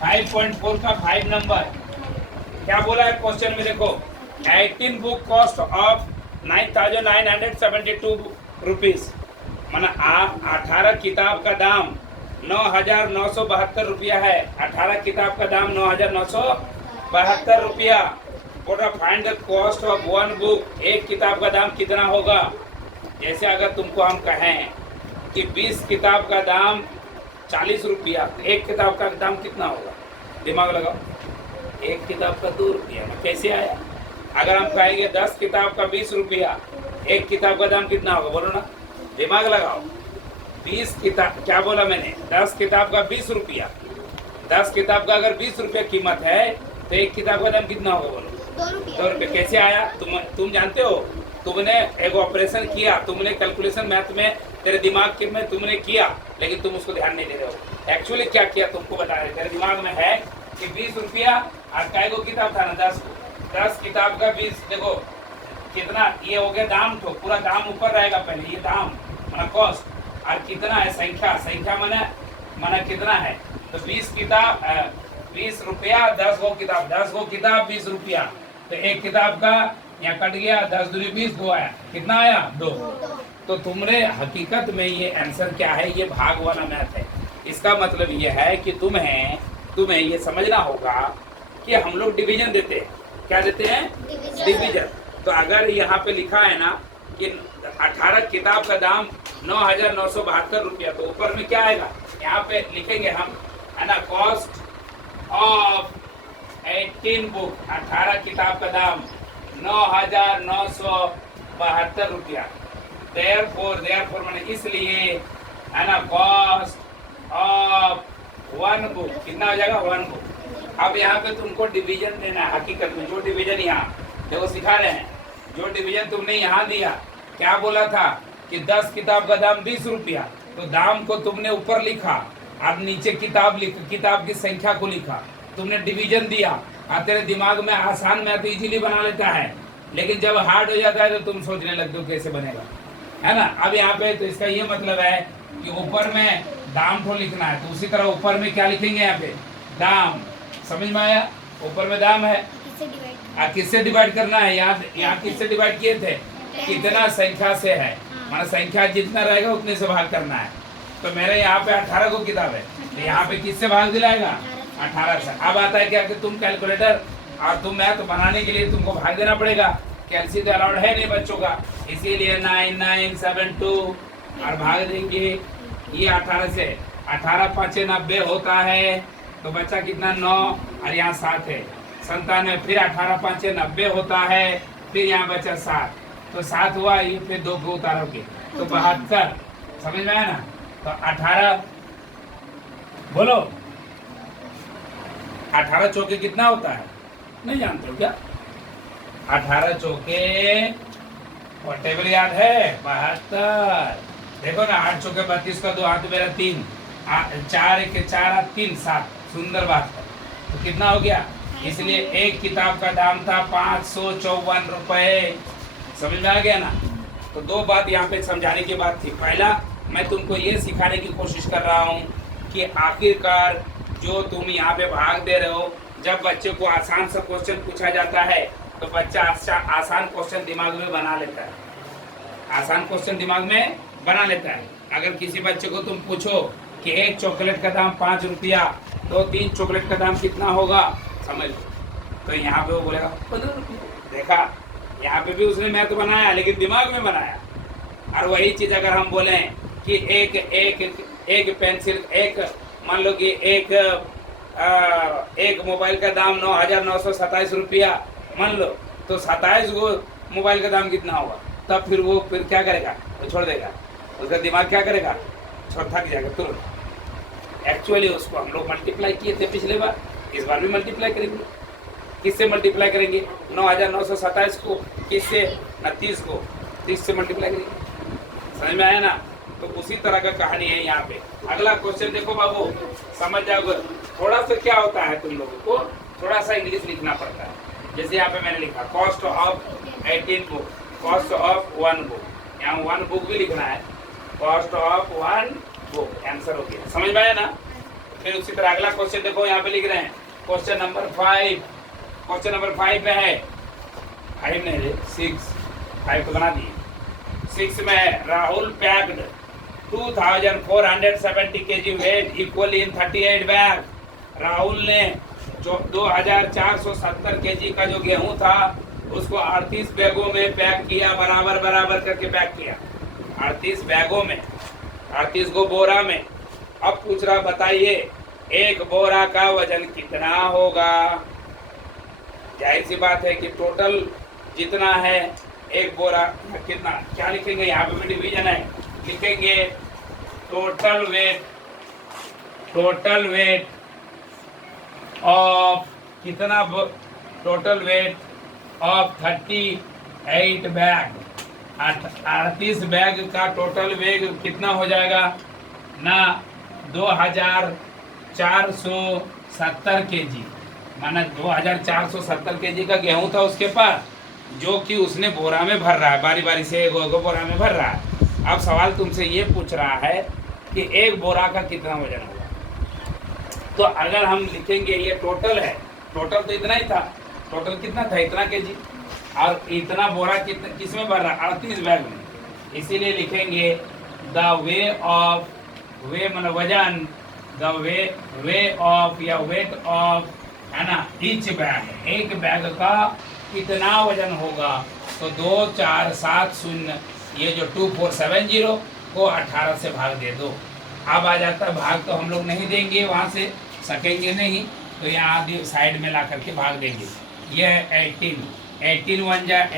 5.4 का 5 नंबर क्या बोला है क्वेश्चन में, देखो 18 बुक कॉस्ट ऑफ 9,972 रुपीज, माना 18 किताब का दाम 9,972 रुपया है। 18 किताब का दाम 9,972 रुपया। Find the cost of one book, एक किताब का दाम कितना होगा। जैसे अगर तुमको हम कहें कि 20 किताब का दाम 40 रुपया, एक किताब का दाम कितना होगा, दिमाग लगाओ। एक किताब का 2 रुपया, कैसे आया। अगर हम कहेंगे 10 किताब का 20 रुपया, एक किताब का दाम कितना होगा, बोलो ना, दिमाग लगाओ। 20 किताब, क्या बोला मैंने, 10 किताब का 20 रुपया। 10 किताब का अगर 20 रुपया कीमत है तो एक किताब का दाम कितना होगा, बोलो, 2 रुपये। कैसे आया, तुम जानते हो, तुमने एक ऑपरेशन किया, तुमने कैलकुलेशन मैथ में तेरे दिमाग के में तुमने किया, लेकिन तुम उसको ध्यान नहीं दे रहे हो। एक्चुअली क्या किया तुमको बता रहे, तेरे दिमाग में है कि 20 रुपया और काय को किताब था ना, 10 किताब का 20, देखो कितना ये हो गया दाम, तो पूरा दाम ऊपर रहेगा पहले, ये दाम माना कॉस्ट, और कितना है संख्या, संख्या माना कितना है, तो 20 किताब 20 रुपया, 10 गो किताब, 10 गो किताब 20 रुपया, तो एक किताब का यहाँ कट गया, 10 दूनी 20, 2 आया, कितना आया, 2। तो तुमने हकीकत में ये आंसर क्या है, ये भाग वाला मैथ है। इसका मतलब ये है कि तुम्हें ये समझना होगा कि हम लोग डिवीजन देते हैं, क्या देते हैं, डिवीजन। तो अगर यहाँ पे लिखा है ना कि 18 किताब का दाम 9,972 रुपया, तो ऊपर में क्या आएगा, यहाँ पे लिखेंगे हम, है ना, कॉस्ट ऑफ 18 बुक, 18 किताब का दाम 9,972 रुपया। देयरफॉर मैंने इसलिए, है ना, कॉस्ट ऑफ वन बुक कितना हो जाएगा, 1 बुक। अब यहाँ पे तुमको डिवीजन देना है। हकीकत में जो डिवीजन यहाँ देखो सिखा रहे हैं, जो डिवीजन तुमने यहाँ दिया, क्या बोला था कि 10 किताब का दाम 20 रुपया, तो दाम को तुमने ऊपर लिखा और नीचे किताब किताब की संख्या को लिखा, तुमने डिवीजन दिया, और तेरे दिमाग में आसान मैथ इजीली बना लेता है, लेकिन जब हार्ड हो जाता है तो तुम सोचने लगते हो कैसे बनेगा, है ना। अब यहाँ पे तो इसका ये मतलब है कि ऊपर में दाम को लिखना है, तो उसी तरह ऊपर में क्या लिखेंगे, यहाँ पे दाम, समझ में आया, ऊपर में दाम है, किससे डिवाइड करना है, यहाँ किससे डिवाइड किए थे, कितना संख्या से है, माना संख्या जितना रहेगा उतने से भाग करना है। तो मेरे यहाँ पे 18 को किताब है, तो यहाँ पे किससे भाग दिलाएगा, 18 से। अब आता है क्या कि तुम कैलकुलेटर और तुम मैथ बनाने के लिए तुमको भाग देना पड़ेगा, कैलसी तो अलाउड है नहीं बच्चों का, इसीलिए 9972 और भाग देंगे ये 18 से। 18 5 90 होता है, तो बच्चा कितना 9, और यहाँ 7 है 97, फिर 18 5 90 होता है, फिर यहाँ बचा 7, तो 7 हुआ, ये फिर 2 को उतारोगे तो 72, समझ में आया ना। तो 18 बोलो, 18 चौके कितना होता है, नहीं जानते हो क्या, 18 चौके और टेबल याद है, 72। देखो ना, 8 चौके 32 का 2 हाथ मेरा 3, 4 1 4 3 7, सुंदर बात है। तो कितना हो गया, इसलिए एक किताब का दाम था 554 रुपए, समझ में आ गया ना। तो 2 बात यहाँ पे समझाने की बात थी। पहला, मैं तुमको ये सिखाने की कोशिश कर रहा हूँ कि आखिरकार जो तुम यहाँ पे भाग दे रहे हो, जब बच्चे को आसान सा क्वेश्चन पूछा जाता है तो बच्चा आसान क्वेश्चन दिमाग में बना लेता है, आसान क्वेश्चन दिमाग में बना लेता है। अगर किसी बच्चे को तुम पूछो कि एक चॉकलेट का दाम 5 रुपया, तो 3 चॉकलेट का दाम कितना होगा, समझ लो, तो यहाँ पे वो बोलेगा 15 रुपया। देखा, यहाँ पे भी उसने मैथ बनाया, लेकिन दिमाग में बनाया। और वही चीज अगर हम बोले कि एक पेंसिल, एक मान लो कि एक मोबाइल का दाम 9,927 रुपया मान लो, तो 27 गो मोबाइल का दाम कितना होगा, तब फिर वो क्या करेगा, वो छोड़ देगा, उसका दिमाग क्या करेगा, थक जाएगा तुरंत। एक्चुअली उसको हम लोग मल्टीप्लाई किए थे पिछले बार, इस बार भी मल्टीप्लाई करेंगे। किससे मल्टीप्लाई करेंगे, 9,927 को किससे, 30 को 30 से मल्टीप्लाई करेंगे, समझ में आया ना। तो उसी तरह का कहानी है यहाँ पे। अगला क्वेश्चन देखो बाबू, समझ जाओगे। थोड़ा सा क्या होता है, तुम लोगों को थोड़ा सा इंग्लिश लिखना पड़ता है। जैसे यहाँ पे मैंने लिखा cost of 18 book, cost of 1 book, यहाँ 1 बुक भी लिखना है, कॉस्ट ऑफ 1 बुक, आंसर हो गया, समझ में आया ना। फिर उसी तरह अगला क्वेश्चन देखो, यहाँ पे लिख रहे हैं क्वेश्चन नंबर 5। क्वेश्चन नंबर 5 में है, 5 नहीं 6, 5 तो बना दिए। 6 में है Rahul packed 2470 kg weight equally in 38 bag. Rahul ने जो 2470 kg का जो गेहूं था उसको 38 बैगों में पैक किया, बराबर बराबर करके पैक किया 38 बैगों में, 38 को बोरा में। अब पूछ रहा बताइए एक बोरा का वजन कितना होगा। जाहिर सी बात है कि टोटल जितना है एक बोरा कितना, क्या लिखेंगे यहाँ पे भी डिवीजन है, लिखेंगे टोटल वेट ऑफ कितना, total weight of 38 bag, 38 bag का टोटल वेग कितना हो जाएगा ना 2470 kg, माना 2470 kg का गेहूं था उसके पास, जो कि उसने बोरा में भर रहा है, बारी बारी से एक बोरा में भर रहा है। अब सवाल तुमसे ये पूछ रहा है कि एक बोरा का कितना वजन होगा। तो अगर हम लिखेंगे ये टोटल है, टोटल तो इतना ही था, टोटल कितना था इतना केजी, और इतना बोरा कितना किस में भर रहा है 38 बैग में, इसीलिए लिखेंगे द वे ऑफ, वे मतलब वजन, द वे ऑफ या वेट ऑफ, है ना, ईच बैग, एक बैग का कितना वजन होगा। तो 2470 ये जो 2470 को 18 से भाग दे दो। अब आ जाता है भाग, तो हम लोग नहीं देंगे, वहाँ से सकेंगे नहीं, तो यहाँ साइड में ला करके भाग देंगे। ये 18 1 जा